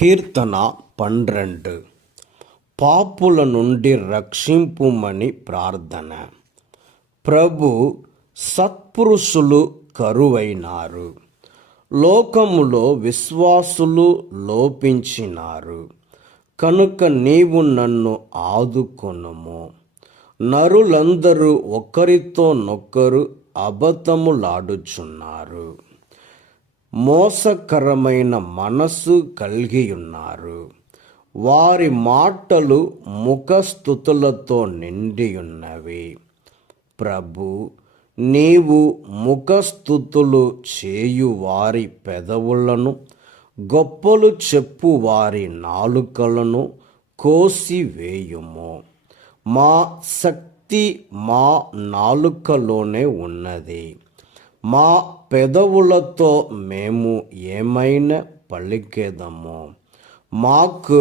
కీర్తన 12. పాపుల నుండి రక్షింపుమని ప్రార్థన. ప్రభు, సత్పురుషులు కరువైనారు, లోకములో విశ్వాసులు లోపించినారు, కనుక నీవు నన్ను ఆదుకొనుము. నరులందరూ ఒకరితో నొకరు అబద్ధములాడుచున్నారు, మోసకరమైన మనస్సు కలిగియున్నారు. వారి మాటలు ముఖస్తుతులతో నిండియున్నవి. ప్రభు, నీవు ముఖస్తుతులు చేయు వారి పెదవులను, గొప్పలు చెప్పు వారి నాలుకలను కోసివేయుము. మా శక్తి మా నాలుకలోనే ఉన్నది, మా పెదవులతో మేము ఏమైనా పలికెదము. మాకు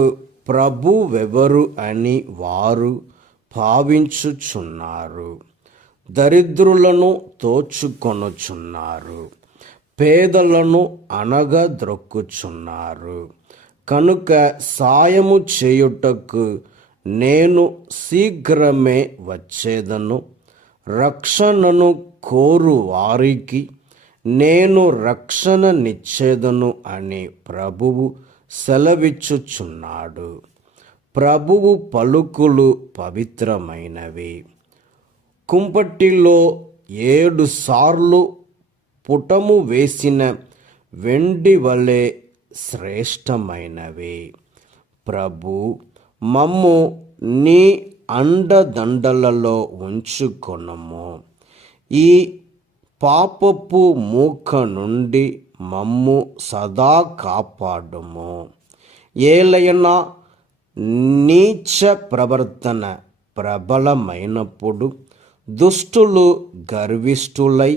ప్రభువెవరు అని వారు భావించుచున్నారు. దరిద్రులను తోచుకొనుచున్నారు, పేదలను అణగద్రొక్కుచున్నారు. కనుక సాయము చేయుటకు నేను శీఘ్రమే వచ్చేదను. రక్షణను కోరు వారికి నేను రక్షణనిచ్చేదను అని ప్రభువు సెలవిచ్చుచున్నాడు. ప్రభువు పలుకులు పవిత్రమైనవి, కుంపటిలో 7 సార్లు పుటము వేసిన వెండి వలె శ్రేష్టమైనవి. ప్రభు, మమ్ము నీ అండదండలలో ఉంచుకొనుము. ఈ పాపపు మూక నుండి మమ్ము సదా కాపాడుము. ఏలైనా నీచ ప్రవర్తన ప్రబలమైనప్పుడు దుష్టులు గర్విష్ఠులై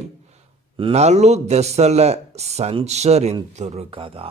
నలుదెసల సంచరింతురు కదా.